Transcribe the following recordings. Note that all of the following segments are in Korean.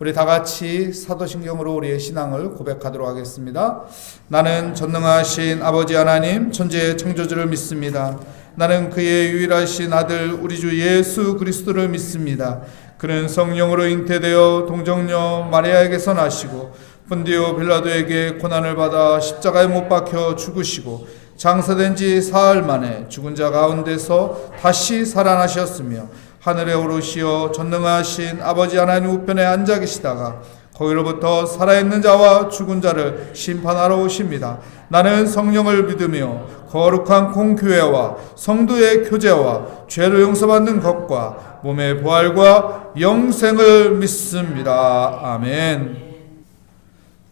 우리 다 같이 사도신경으로 우리의 신앙을 고백하도록 하겠습니다. 나는 전능하신 아버지 하나님 천지의 창조주를 믿습니다. 나는 그의 유일하신 아들 우리 주 예수 그리스도를 믿습니다. 그는 성령으로 잉태되어 동정녀 마리아에게서 나시고 본디오 빌라도에게 고난을 받아 십자가에 못 박혀 죽으시고 장사된 지 사흘 만에 죽은 자 가운데서 다시 살아나셨으며 하늘에 오르시어 전능하신 아버지 하나님 우편에 앉아 계시다가 거기로부터 살아있는 자와 죽은 자를 심판하러 오십니다. 나는 성령을 믿으며 거룩한 공교회와 성도의 교제와 죄를 용서받는 것과 몸의 부활과 영생을 믿습니다. 아멘.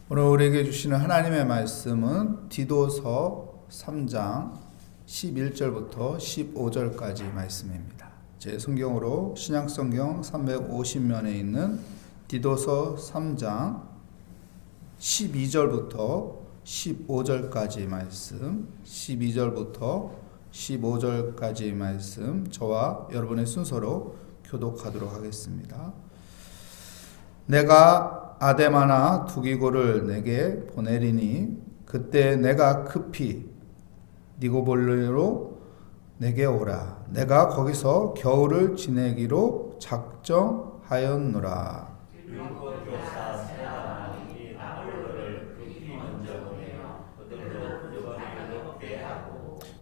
오늘 우리에게 주시는 하나님의 말씀은 디도서 3장 11절부터 15절까지 말씀입니다. 제 성경으로 신약성경 350면에 있는 디도서 3장 12절부터 15절까지 말씀, 12절부터 15절까지 말씀 저와 여러분의 순서로 교독하도록 하겠습니다. 내가 아데마나 두기고를 내게 보내리니 그때 내가 급히 니고볼리로 내게 오라. 내가 거기서 겨울을 지내기로 작정하였노라.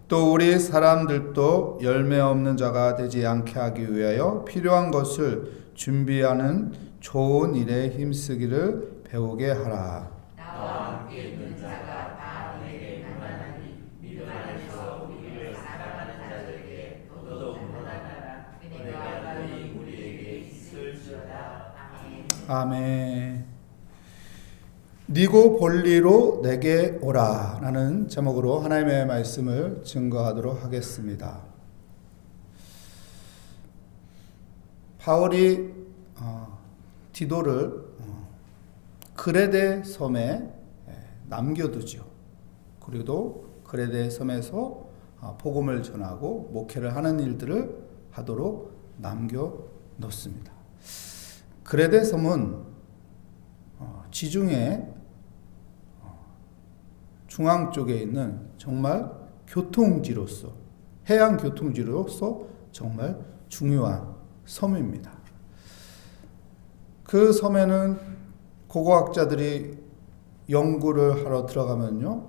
또 우리 사람들도 열매 없는 자가 되지 않게 하기 위하여 필요한 것을 준비하는 좋은 일에 힘쓰기를 배우게 하라. 아멘. 니고볼리로 내게 오라 라는 제목으로 하나님의 말씀을 증거하도록 하겠습니다. 바울이 디도를 그레데 섬에 남겨두죠. 그리고 그레데 섬에서 복음을 전하고 목회를 하는 일들을 하도록 남겨놓습니다. 그레데 섬은 지중해 중앙 쪽에 있는 정말 교통지로서 해양 교통지로서 정말 중요한 섬입니다. 그 섬에는 고고학자들이 연구를 하러 들어가면요,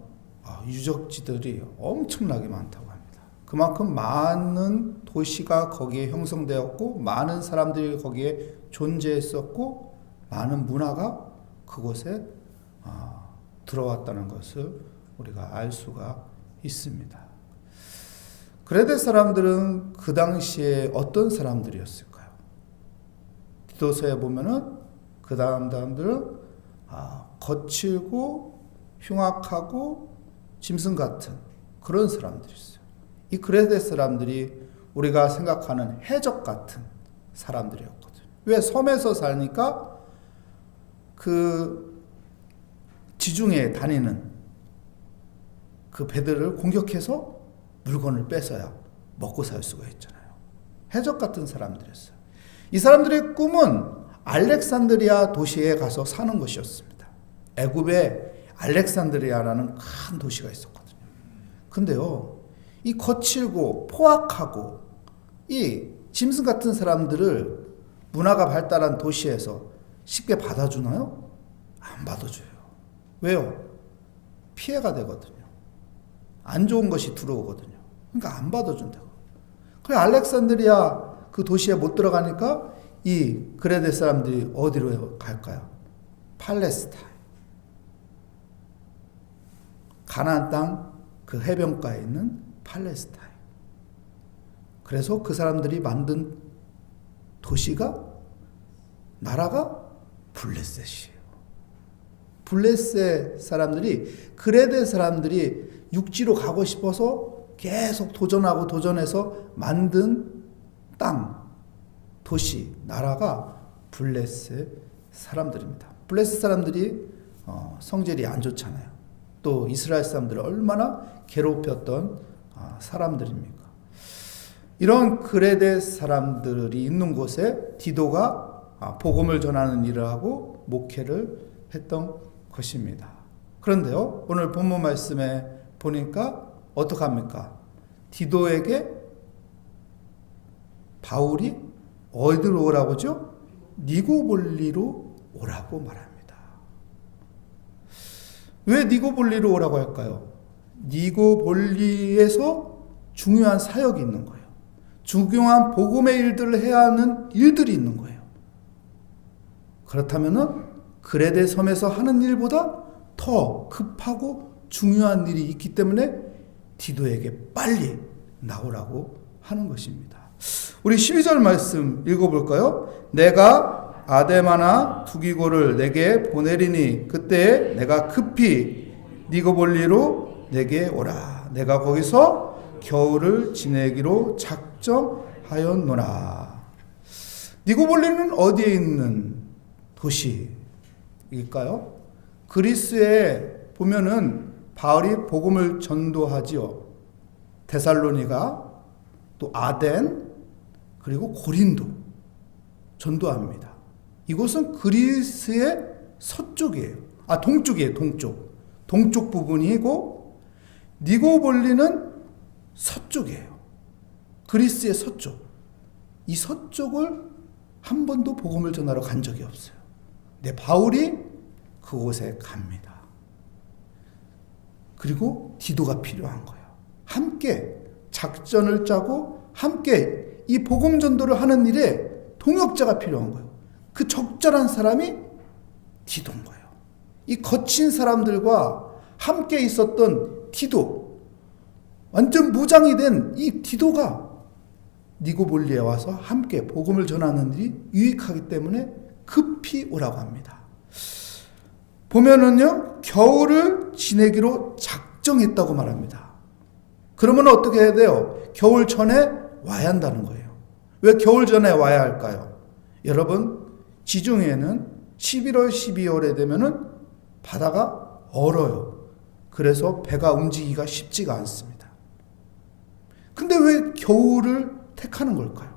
유적지들이 엄청나게 많다고 합니다. 그만큼 많은 도시가 거기에 형성되었고 많은 사람들이 거기에 존재했었고 많은 문화가 그곳에 들어왔다는 것을 우리가 알 수가 있습니다. 그레데 사람들은 그 당시에 어떤 사람들이었을까요? 디도서에 보면은 그 사람들은 거칠고 흉악하고 짐승 같은 그런 사람들이었어요. 이 그레데 사람들이 우리가 생각하는 해적 같은 사람들이었거든요. 왜? 섬에서 사니까 그 지중해에 다니는 그 배들을 공격해서 물건을 뺏어야 먹고 살 수가 있잖아요. 해적 같은 사람들이었어요. 이 사람들의 꿈은 알렉산드리아 도시에 가서 사는 것이었습니다. 애굽에 알렉산드리아라는 큰 도시가 있었거든요. 근데요, 이 거칠고 포악하고 이 짐승 같은 사람들을 문화가 발달한 도시에서 쉽게 받아주나요? 안 받아줘요. 왜요? 피해가 되거든요. 안 좋은 것이 들어오거든요. 그러니까 안 받아준다고. 그래 알렉산드리아 그 도시에 못 들어가니까 이 그레데 사람들이 어디로 갈까요? 팔레스타인. 가나안 땅 그 해변가에 있는 팔레스타인. 그래서 그 사람들이 만든 도시가 나라가 블레셋이에요. 블레셋 사람들이 그레데 사람들이 육지로 가고 싶어서 계속 도전하고 도전해서 만든 땅, 도시, 나라가 블레셋 사람들입니다. 블레셋 사람들이 성질이 안 좋잖아요. 또 이스라엘 사람들을 얼마나 괴롭혔던 사람들입니까? 이런 그레데 사람들이 있는 곳에 디도가 복음을 전하는 일을 하고 목회를 했던 것입니다. 그런데요, 오늘 본문 말씀에 보니까 어떡합니까? 디도에게 바울이 어디로 오라고 하죠? 니고볼리로 오라고 말합니다. 왜 니고볼리로 오라고 할까요? 니고볼리에서 중요한 사역이 있는 거예요. 중요한 복음의 일들을 해야 하는 일들이 있는 거예요. 그렇다면은 그레데 섬에서 하는 일보다 더 급하고 중요한 일이 있기 때문에 디도에게 빨리 나오라고 하는 것입니다. 우리 12절 말씀 읽어볼까요? 내가 아데마나 두기고를 내게 보내리니 그때 내가 급히 니고볼리로 내게 오라. 내가 거기서 겨울을 지내기로 작정하였노라. 니고볼리는 어디에 있는 도시일까요? 그리스에 보면은 바울이 복음을 전도하지요. 데살로니가, 또 아덴, 그리고 고린도 전도합니다. 이곳은 그리스의 서쪽이에요. 동쪽이에요. 동쪽 부분이고, 니고볼리는 서쪽이에요. 그리스의 서쪽. 이 서쪽을 한 번도 복음을 전하러 간 적이 없어요. 근데 바울이 그곳에 갑니다. 그리고 디도가 필요한 거예요. 함께 작전을 짜고 함께 이 복음 전도를 하는 일에 동역자가 필요한 거예요. 그 적절한 사람이 디도인 거예요. 이 거친 사람들과 함께 있었던 디도, 완전 무장이 된 이 디도가 니고볼리에 와서 함께 복음을 전하는 일이 유익하기 때문에 급히 오라고 합니다. 보면은요, 겨울을 지내기로 작정했다고 말합니다. 그러면 어떻게 해야 돼요? 겨울 전에 와야 한다는 거예요. 왜 겨울 전에 와야 할까요? 여러분, 지중해는 11월, 12월에 되면은 바다가 얼어요. 그래서 배가 움직이기가 쉽지가 않습니다. 근데 왜 겨울을 택하는 걸까요?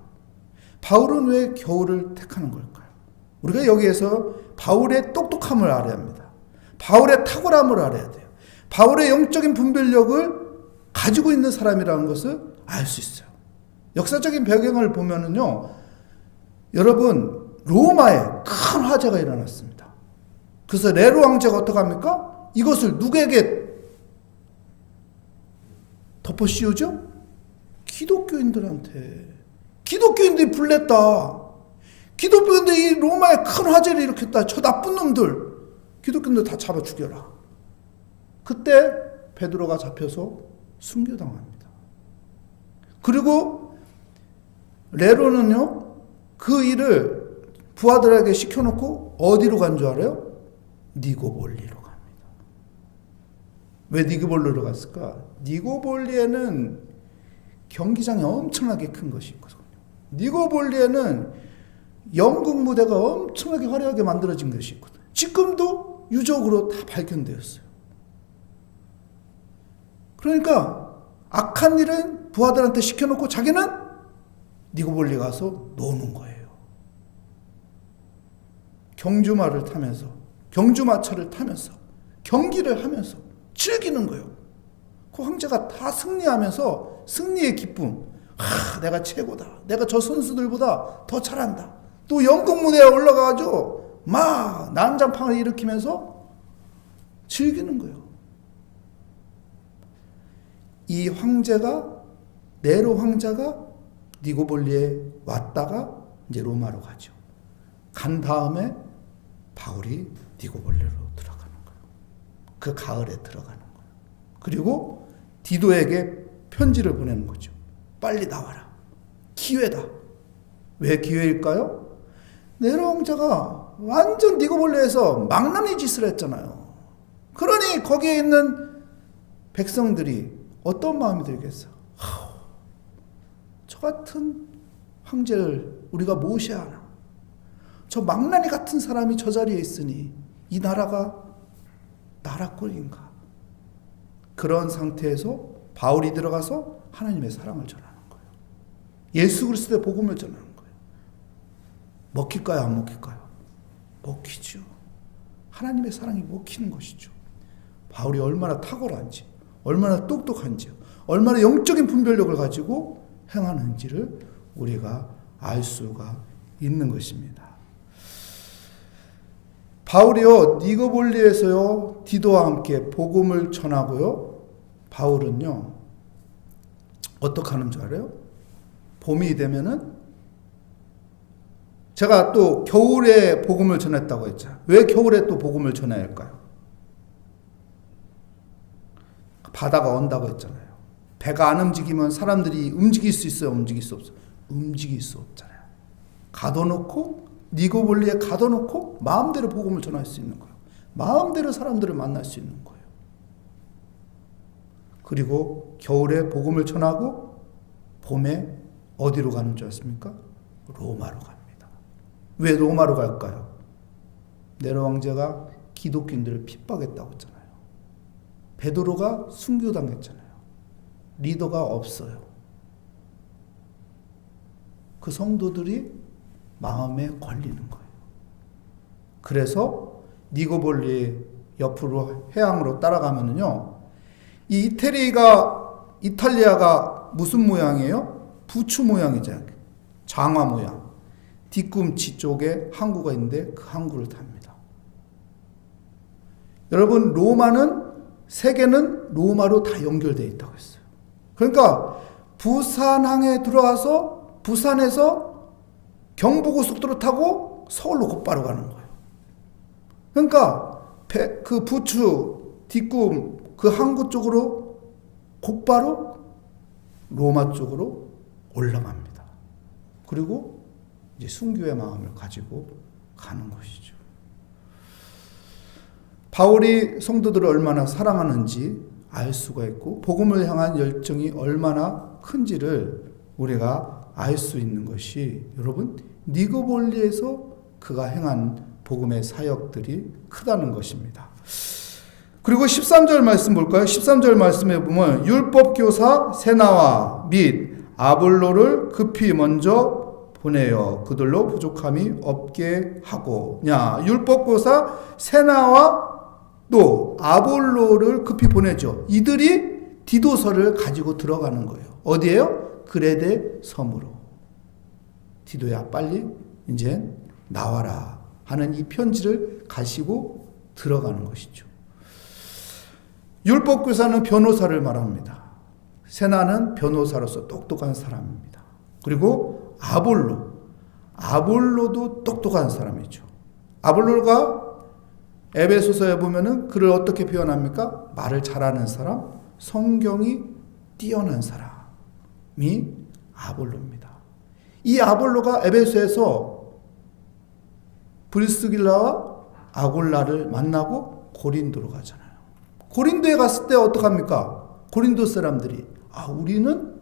바울은 왜 겨울을 택하는 걸까요? 우리가 여기에서 바울의 똑똑함을 알아야 합니다. 바울의 탁월함을 알아야 돼요. 바울의 영적인 분별력을 가지고 있는 사람이라는 것을 알 수 있어요. 역사적인 배경을 보면은요, 여러분, 로마에 큰 화재가 일어났습니다. 그래서 네로 황제가 어떡합니까? 이것을 누구에게 덮어 씌우죠? 기독교인들한테. 기독교인들이 불냈다. 기독교인들이 이 로마에 큰 화재를 일으켰다. 저 나쁜 놈들. 기독교인들 다 잡아 죽여라. 그때 베드로가 잡혀서 순교당합니다. 그리고 네로는요, 그 일을 부하들에게 시켜놓고 어디로 간 줄 알아요? 니고볼리로 갑니다. 왜 니고볼리로 갔을까? 니고볼리에는 경기장이 엄청나게 큰 것이 있거든요. 니고볼리에는 연극 무대가 엄청나게 화려하게 만들어진 것이 있거든요. 지금도 유적으로 다 발견되었어요. 그러니까 악한 일은 부하들한테 시켜놓고 자기는 니고볼리 가서 노는 거예요. 경주마를 타면서, 경주마차를 타면서, 경기를 하면서 즐기는 거예요. 그 황제가 다 승리하면서 승리의 기쁨. 내가 최고다. 내가 저 선수들보다 더 잘한다. 또 연극 무대에 올라가가지고 막 난장판을 일으키면서 즐기는 거예요. 이 황제가, 네로 황제가 니고볼리에 왔다가 이제 로마로 가죠. 간 다음에 바울이 니고볼리로 들어가는 거예요. 그 가을에 들어가는 거예요. 그리고 디도에게 편지를 보내는 거죠. 빨리 나와라. 기회다. 왜 기회일까요? 네로 황제가 완전 니고볼리에서 망나니 짓을 했잖아요. 그러니 거기에 있는 백성들이 어떤 마음이 들겠어요? 저 같은 황제를 우리가 모셔야 하나? 저 망나니 같은 사람이 저 자리에 있으니 이 나라가 나라꼴인가? 그런 상태에서 바울이 들어가서 하나님의 사랑을 전하는 거예요. 예수 그리스도의 복음을 전하는 거예요. 먹힐까요? 안 먹힐까요? 먹히죠. 하나님의 사랑이 먹히는 것이죠. 바울이 얼마나 탁월한지, 얼마나 똑똑한지, 얼마나 영적인 분별력을 가지고 행하는지를 우리가 알 수가 있는 것입니다. 바울이요, 니고볼리에서요, 디도와 함께 복음을 전하고요. 바울은요, 어떻게 하는 줄 알아요? 봄이 되면은, 제가 또 겨울에 복음을 전했다고 했잖아요. 왜 겨울에 또 복음을 전해야 할까요? 바다가 온다고 했잖아요. 배가 안 움직이면 사람들이 움직일 수 있어요? 움직일 수 없어요? 움직일 수 없잖아요. 가둬놓고, 니고볼리에 가둬놓고 마음대로 복음을 전할 수 있는 거예요. 마음대로 사람들을 만날 수 있는 거예요. 그리고 겨울에 복음을 전하고 봄에 어디로 가는 줄 아십니까? 로마로 갑니다. 왜 로마로 갈까요? 네로 황제가 기독교인들을 핍박했다고 했잖아요. 베드로가 순교당했잖아요. 리더가 없어요. 그 성도들이 마음에 걸리는 거예요. 그래서 니고볼리 옆으로 해양으로 따라가면은요, 이 이탈리아가 무슨 모양이에요? 부추 모양이잖아요. 장화 모양. 뒤꿈치 쪽에 항구가 있는데 그 항구를 탑니다. 여러분, 세계는 로마로 다 연결되어 있다고 했어요. 그러니까 부산항에 들어와서 부산에서 경부고속도로 타고 서울로 곧바로 가는 거예요. 그러니까 그 부추 뒷꿈 그 항구 쪽으로 곧바로 로마 쪽으로 올라갑니다. 그리고 이제 순교의 마음을 가지고 가는 것이죠. 바울이 성도들을 얼마나 사랑하는지 알 수가 있고 복음을 향한 열정이 얼마나 큰지를 우리가 알 수 있는 것이, 여러분, 니고볼리에서 그가 행한 복음의 사역들이 크다는 것입니다. 그리고 13절 말씀 볼까요? 13절 말씀에 보면 율법교사 세나와 및 아볼로를 급히 먼저 보내어 그들로 부족함이 없게 하고. 율법교사 세나와 또 아볼로를 급히 보내죠. 이들이 디도서를 가지고 들어가는 거예요. 어디에요? 그레데 섬으로. 디도야, 빨리 이제 나와라 하는 이 편지를 가지고 들어가는 것이죠. 율법교사는 변호사를 말합니다. 세나는 변호사로서 똑똑한 사람입니다. 그리고 아볼로도 똑똑한 사람이죠. 아볼로가 에베소서에 보면은 그를 어떻게 표현합니까? 말을 잘하는 사람, 성경이 뛰어난 사람이 아볼로입니다. 이 아볼로가 에베소에서 브리스길라와 아골라를 만나고 고린도로 가잖아요. 고린도에 갔을 때 어떡합니까? 고린도 사람들이 우리는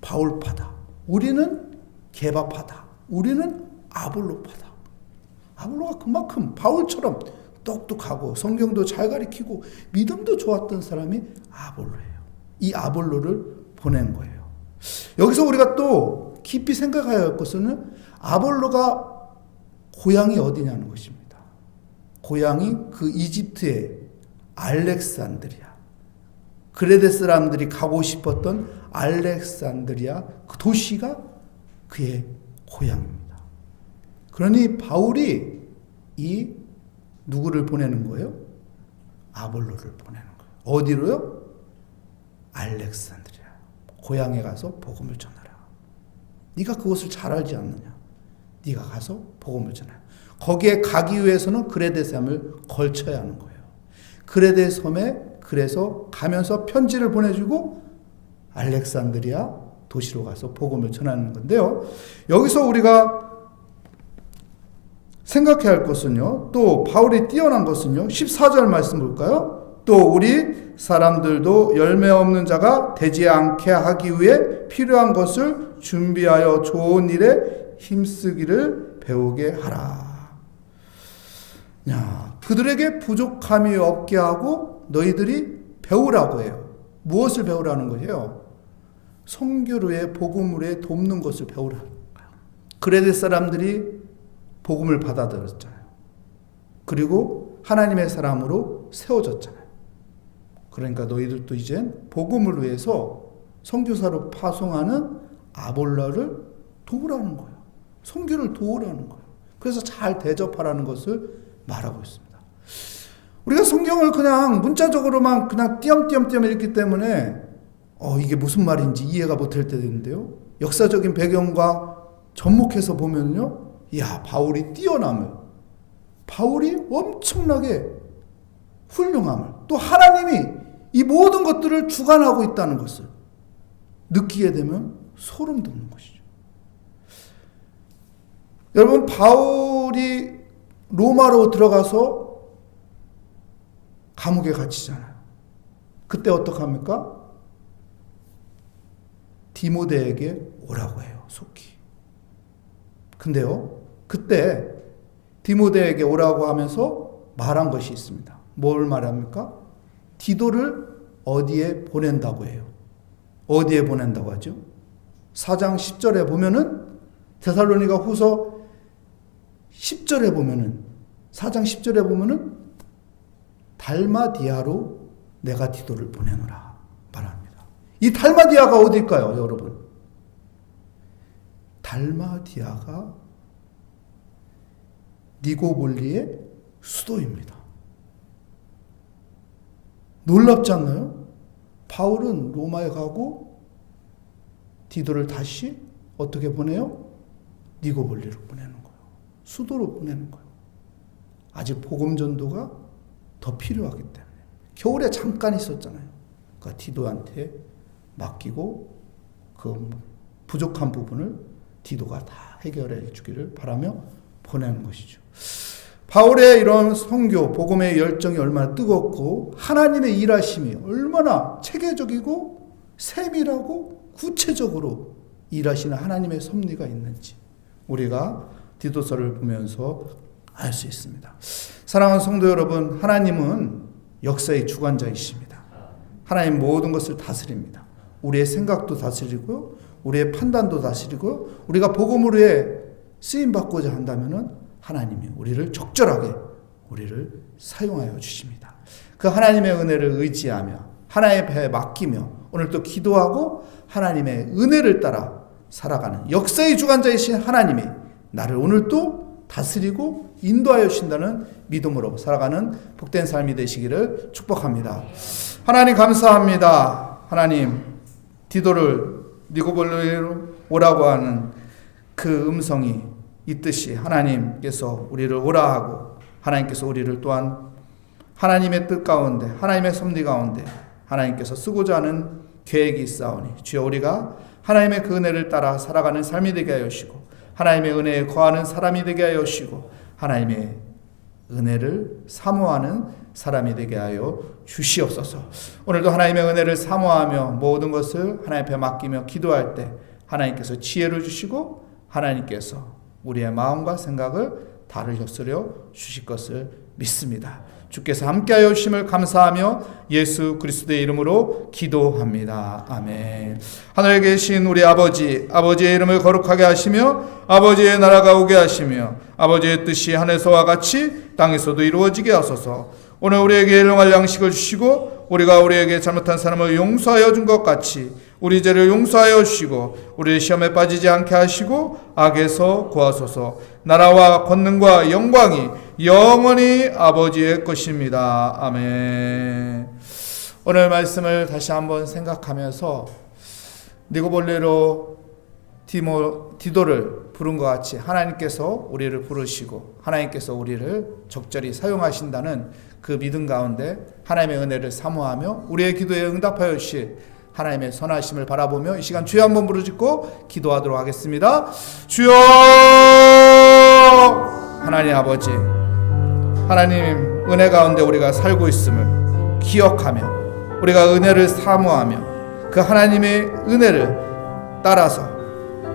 바울파다, 우리는 게바파다, 우리는 아볼로파다. 아볼로가 그만큼 바울처럼 똑똑하고 성경도 잘 가르치고 믿음도 좋았던 사람이 아볼로예요. 이 아볼로를 보낸 거예요. 여기서 우리가 또 깊이 생각해야 할 것은 아볼로가 고향이 어디냐는 것입니다. 고향이 그 이집트의 알렉산드리아, 그레데 사람들이 가고 싶었던 알렉산드리아 그 도시가 그의 고향입니다. 그러니 바울이 이 누구를 보내는 거예요? 아볼로를 보내는 거예요. 어디로요? 알렉산드리아. 고향에 가서 복음을 전하라. 네가 그곳을 잘 알지 않느냐? 네가 가서 복음을 전하라. 거기에 가기 위해서는 그레데 섬을 걸쳐야 하는 거예요. 그레데 섬에 그래서 가면서 편지를 보내주고 알렉산드리아 도시로 가서 복음을 전하는 건데요. 여기서 우리가 생각해야 할 것은요, 또 바울이 뛰어난 것은요, 14절 말씀 볼까요? 또 우리 사람들도 열매 없는 자가 되지 않게 하기 위해 필요한 것을 준비하여 좋은 일에 힘쓰기를 배우게 하라. 그들에게 부족함이 없게 하고 너희들이 배우라고 해요. 무엇을 배우라는 거예요? 선교로의 복음으로의 돕는 것을 배우라는 거예요. 그레데 사람들이 복음을 받아들였잖아요. 그리고 하나님의 사람으로 세워졌잖아요. 그러니까 너희들도 이젠 복음을 위해서 선교사로 파송하는 아볼라를 도우라는 거예요. 선교를 도우라는 거예요. 그래서 잘 대접하라는 것을 말하고 있습니다. 우리가 성경을 그냥 문자적으로만 그냥 띄엄띄엄 읽기 때문에 이게 무슨 말인지 이해가 못할 때도 있는데요. 역사적인 배경과 접목해서 보면요. 바울이 뛰어남을, 바울이 엄청나게 훌륭함을, 또 하나님이 이 모든 것들을 주관하고 있다는 것을 느끼게 되면 소름 돋는 것이죠. 여러분, 바울이 로마로 들어가서 감옥에 갇히잖아요. 그때 어떡합니까? 디모데에게 오라고 해요, 속히. 근데요, 그때 디모데에게 오라고 하면서 말한 것이 있습니다. 뭘 말합니까? 디도를 어디에 보낸다고 해요. 어디에 보낸다고 하죠? 4장 10절에 보면은, 데살로니가 후서 10절에 보면은, 4장 10절에 보면은 달마디아로 내가 디도를 보내노라 말합니다. 이 달마디아가 어딜까요, 여러분? 달마디아가 니고볼리의 수도입니다. 놀랍지 않나요? 바울은 로마에 가고 디도를 다시 어떻게 보내요? 니고볼리로 보내는 거예요. 수도로 보내는 거예요. 아직 복음 전도가 더 필요하기 때문에. 겨울에 잠깐 있었잖아요. 그러니까 디도한테 맡기고 그 부족한 부분을 디도가 다 해결해 주기를 바라며 보내는 것이죠. 바울의 이런 선교, 복음의 열정이 얼마나 뜨겁고 하나님의 일하심이 얼마나 체계적이고 세밀하고 구체적으로 일하시는 하나님의 섭리가 있는지 우리가 디도서를 보면서 알 수 있습니다. 사랑하는 성도 여러분, 하나님은 역사의 주관자이십니다. 하나님 모든 것을 다스립니다. 우리의 생각도 다스리고 우리의 판단도 다스리고 우리가 복음으로 쓰임받고자 한다면 하나님이 우리를 적절하게 우리를 사용하여 주십니다. 그 하나님의 은혜를 의지하며 하나님의 배에 맡기며 오늘 또 기도하고 하나님의 은혜를 따라 살아가는 역사의 주관자이신 하나님이 나를 오늘 또 다스리고 인도하여 주신다는 믿음으로 살아가는 복된 삶이 되시기를 축복합니다. 하나님 감사합니다. 하나님 디도를 니고볼리로 오라고 하는 그 음성이 있듯이 하나님께서 우리를 오라 하고 하나님께서 우리를 또한 하나님의 뜻 가운데 하나님의 섭리 가운데 하나님께서 쓰고자 하는 계획이 있사오니 주여 우리가 하나님의 그 은혜를 따라 살아가는 삶이 되게 하여 주시고 하나님의 은혜에 거하는 사람이 되게 하여 주시고 하나님의 은혜를 사모하는 사람이 되게 하여 주시옵소서. 오늘도 하나님의 은혜를 사모하며 모든 것을 하나님 앞에 맡기며 기도할 때 하나님께서 지혜를 주시고 하나님께서 우리의 마음과 생각을 다르셨으려 주실 것을 믿습니다. 주께서 함께하여 주심을 감사하며 예수 그리스도의 이름으로 기도합니다. 아멘. 하늘에 계신 우리 아버지, 아버지의 이름을 거룩하게 하시며 아버지의 나라가 오게 하시며 아버지의 뜻이 하늘에서와 같이 땅에서도 이루어지게 하소서. 오늘 우리에게 일용할 양식을 주시고 우리가 우리에게 잘못한 사람을 용서하여 준 것 같이 우리 죄를 용서하여 주시고 우리의 시험에 빠지지 않게 하시고 악에서 구하소서. 나라와 권능과 영광이 영원히 아버지의 것입니다. 아멘. 오늘 말씀을 다시 한번 생각하면서 니고볼리로 디도를 부른 것 같이 하나님께서 우리를 부르시고 하나님께서 우리를 적절히 사용하신다는 그 믿음 가운데 하나님의 은혜를 사모하며 우리의 기도에 응답하여 주실 하나님의 선하심을 바라보며 이 시간 주여 한번 부르짖고 기도하도록 하겠습니다. 주여! 하나님 아버지, 하나님 은혜 가운데 우리가 살고 있음을 기억하며 우리가 은혜를 사모하며 그 하나님의 은혜를 따라서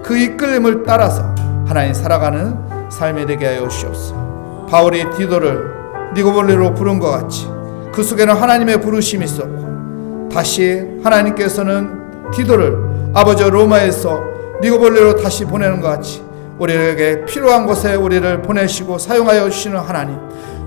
그 이끌림을 따라서 하나님 살아가는 삶이 되게 하여 주시옵소서. 바울이 디도를 니고볼리로 부른 것 같이 그 속에는 하나님의 부르심이 있었고 다시 하나님께서는 디도를 아버지 로마에서 니고볼리로 다시 보내는 것 같이 우리에게 필요한 곳에 우리를 보내시고 사용하여 주시는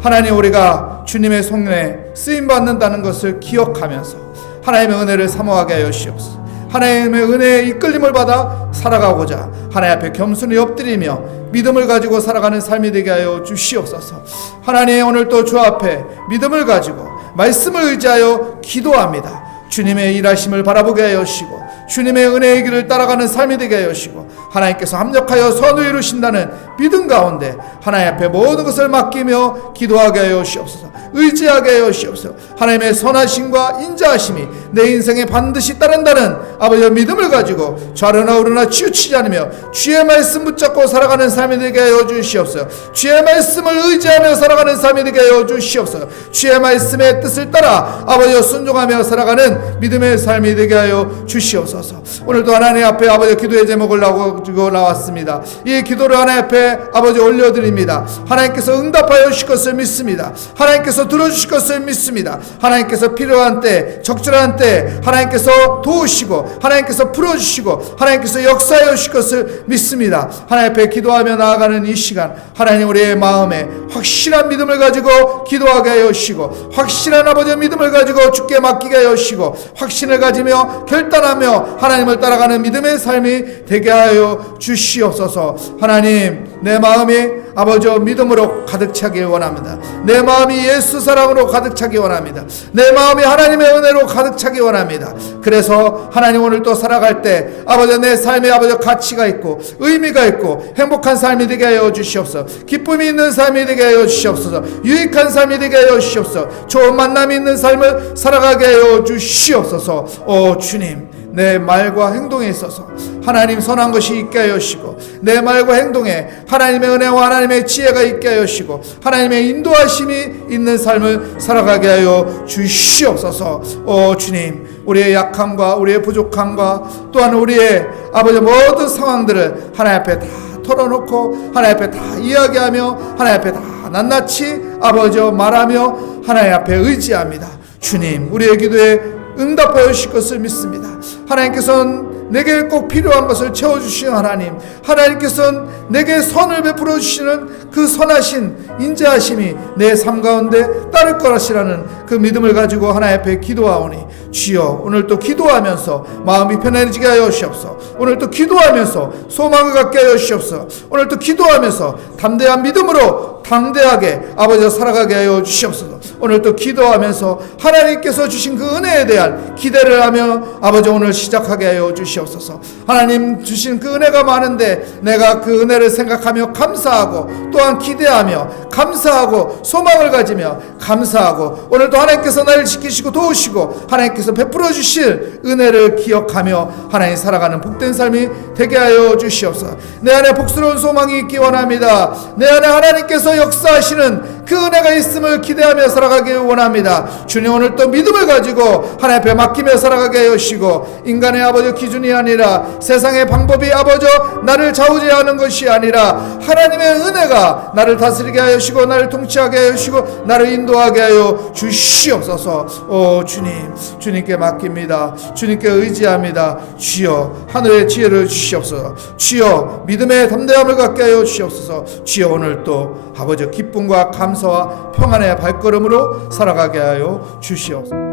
하나님, 우리가 주님의 손에 쓰임받는다는 것을 기억하면서 하나님의 은혜를 사모하게 하여 주시옵소서. 하나님의 은혜에 이끌림을 받아 살아가고자 하나님 앞에 겸손히 엎드리며 믿음을 가지고 살아가는 삶이 되게 하여 주시옵소서. 하나님, 오늘 또 주 앞에 믿음을 가지고 말씀을 의지하여 기도합니다. 주님의 일하심을 바라보게 하여 주시고 주님의 은혜의 길을 따라가는 삶이 되게 하여 주시고 하나님께서 합력하여 선을 이루신다는 믿음 가운데 하나님 앞에 모든 것을 맡기며 기도하게 하여 주시옵소서. 의지하게 하여 주시옵소서. 하나님의 선하심과 인자하심이 내 인생에 반드시 따른다는 아버지의 믿음을 가지고 좌르나 우르나 치우치지 않으며 주의 말씀 붙잡고 살아가는 삶이 되게 하여 주시옵소서. 주의 말씀을 의지하며 살아가는 삶이 되게 하여 주시옵소서. 주의 말씀의 뜻을 따라 아버지와 순종하며 살아가는 믿음의 삶이 되게 하여 주시옵소서. 오늘도 하나님 앞에 아버지 기도의 제목을 가지고 나왔습니다. 이 기도를 하나님 앞에 아버지 올려드립니다. 하나님께서 응답하여 주실 것을 믿습니다. 하나님께서 들어주실 것을 믿습니다. 하나님께서 필요한 때, 적절한 때 하나님께서 도우시고 하나님께서 풀어주시고 하나님께서 역사하여 주실 것을 믿습니다. 하나님 앞에 기도하며 나아가는 이 시간, 하나님 우리의 마음에 확실한 믿음을 가지고 기도하게 하여 주시고 확실한 아버지의 믿음을 가지고 주께 맡기게 하여 주시고 확신을 가지며 결단하며 하나님을 따라가는 믿음의 삶이 되게 하여 주시옵소서. 하나님, 내 마음이 아버지와 믿음으로 가득 차길 원합니다. 내 마음이 예수 사랑으로 가득 차기 원합니다. 내 마음이 하나님의 은혜로 가득 차기 원합니다. 그래서 하나님, 오늘 또 살아갈 때 아버지 내 삶에 아버지 가치가 있고 의미가 있고 행복한 삶이 되게 하여 주시옵소서. 기쁨이 있는 삶이 되게 하여 주시옵소서. 유익한 삶이 되게 하여 주시옵소서. 좋은 만남이 있는 삶을 살아가게 하여 주시옵소서. 오 주님, 내 말과 행동에 있어서 하나님 선한 것이 있게 하여 주시고 내 말과 행동에 하나님의 은혜와 하나님의 지혜가 있게 하여 주시고 하나님의 인도하심이 있는 삶을 살아가게 하여 주시옵소서. 오 주님, 우리의 약함과 우리의 부족함과 또한 우리의 아버지 모든 상황들을 하나님 앞에 다 털어놓고 하나님 앞에 다 이야기하며 하나님 앞에 다 낱낱이 아버지와 말하며 하나님 앞에 의지합니다. 주님, 우리의 기도에 응답하여 주실 것을 믿습니다. 하나님께서는 내게 꼭 필요한 것을 채워주시는 하나님, 하나님께서는 내게 선을 베풀어 주시는 그 선하신 인자하심이 내 삶 가운데 따를 것이라는 그 믿음을 가지고 하나님 앞에 기도하오니 주여, 오늘 또 기도하면서 마음이 편안해지게 하여 주시옵소서. 오늘 또 기도하면서 소망을 갖게 하여 주시옵소서. 오늘 또 기도하면서 담대한 믿음으로 당대하게 아버지와 살아가게 하여 주시옵소서. 오늘 또 기도하면서 하나님께서 주신 그 은혜에 대한 기대를 하며 아버지 오늘 시작하게 하여 주시옵소서. 하나님 주신 그 은혜가 많은데 내가 그 은혜를 생각하며 감사하고 또한 기대하며 감사하고 소망을 가지며 감사하고 오늘도 하나님께서 나를 지키시고 도우시고 하나님께서 베풀어 주실 은혜를 기억하며 하나님 살아가는 복된 삶이 되게 하여 주시옵소서. 내 안에 복스러운 소망이 있기 원합니다. 내 안에 하나님께서 역사하시는 그 은혜가 있음을 기대하며 살아가길 원합니다. 주님, 오늘 또 믿음을 가지고 하나님 앞에 맡기며 살아가게 하여 주시고 인간의 아버지 기준이 아니라 세상의 방법이 아버지 나를 좌우지하는 것이 아니라 하나님의 은혜가 나를 다스리게 하여 주시고 나를 통치하게 하여 주시고 나를 인도하게 하여 주시옵소서. 오 주님, 주님께 맡깁니다. 주님께 의지합니다. 주여, 하늘의 지혜를 주시옵소서. 주여, 믿음의 담대함을 갖게 하여 주시옵소서. 주여, 오늘 또 아버지 기쁨과 감사와 평안의 발걸음으로 살아가게 하여 주시옵소서.